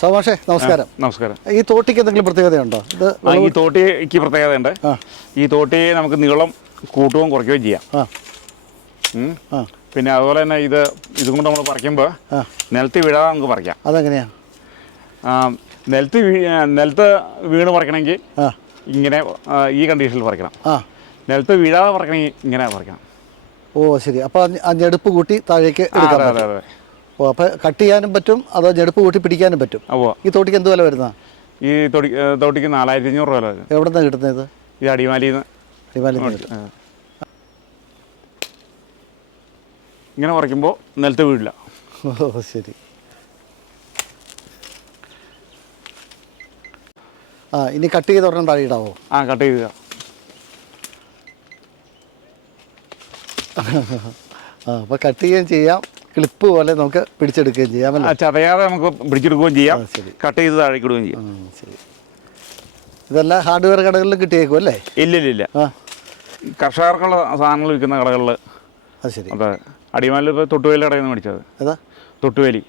സോമാഷേ നമസ്കാരം. നമസ്കാരം. ഈ തോട്ടിക്ക് എന്തെങ്കിലും പ്രത്യേകതയുണ്ടോ? ഈ തോട്ടിക്ക് പ്രത്യേകതയുണ്ട്. ഈ തോട്ടി നമുക്ക് നീളം കൂട്ടുകയും കുറയ്ക്കുകയും ചെയ്യാം. പിന്നെ അതുപോലെ തന്നെ ഇതും കൊണ്ട് നമ്മൾ പറിക്കുമ്പോൾ നിലത്ത് വീഴാതെ നമുക്ക് പറിക്കാം. അതെങ്ങനെയാ? നിലത്ത് വീണ് പറിക്കണമെങ്കിൽ ഇങ്ങനെ ഈ കണ്ടീഷനിൽ പറിക്കണം. നിലത്ത് വീഴാതെ പറിക്കണമെങ്കിൽ ഇങ്ങനെ പറിക്കണം. ഓ ശരി. അപ്പോൾ ആ ഞെടുപ്പ് കൂട്ടി താഴേക്ക് എടുക്കാം. അതെ അതെ. ഓ അപ്പോൾ കട്ട് ചെയ്യാനും പറ്റും, അതോ ഞെടുപ്പ് കൂട്ടി പിടിക്കാനും പറ്റും. ഈ തോട്ടിക്ക് എന്ത് വില വരുന്ന? ഈ തോട്ടിക്ക് 4500 രൂപ വരും. എവിടെ നിന്നാണ് കിട്ടുന്നത്? ഇത് അടിമാലിയിൽ നിന്ന്. ഇങ്ങനെ പറിക്കുമ്പോൾ നിലത്ത് വീഴില്ല. ഓ ശരി. ഇനി കട്ട് ചെയ്ത് ഒരെണ്ണം താഴെ ഇടാവോ? കട്ട് ചെയ്ത അപ്പോൾ കട്ട് ചെയ്യുകയും ചെയ്യാം, ക്ലിപ്പ് പോലെ നമുക്ക് പിടിച്ചെടുക്കുകയും ചെയ്യാം. ചതയാതെ നമുക്ക് പിടിച്ചെടുക്കുകയും ചെയ്യാം, കട്ട് ചെയ്ത് താഴേക്ക് ഇടുകയും ചെയ്യാം. ശരി. ഇതെല്ലാം ഹാർഡ്വെയർ കടകളിലും കിട്ടിയേക്കും അല്ലേ? ഇല്ല. കർഷകർക്കുള്ള സാധനങ്ങൾ വിൽക്കുന്ന കടകളിൽ. അത് ശരി. അതെ. അടിമാലിൽ ഇപ്പോൾ തൊട്ടുവേലി കടയിൽ നിന്ന് മേടിച്ചത്. ഏതാ? തൊട്ടുവേലി.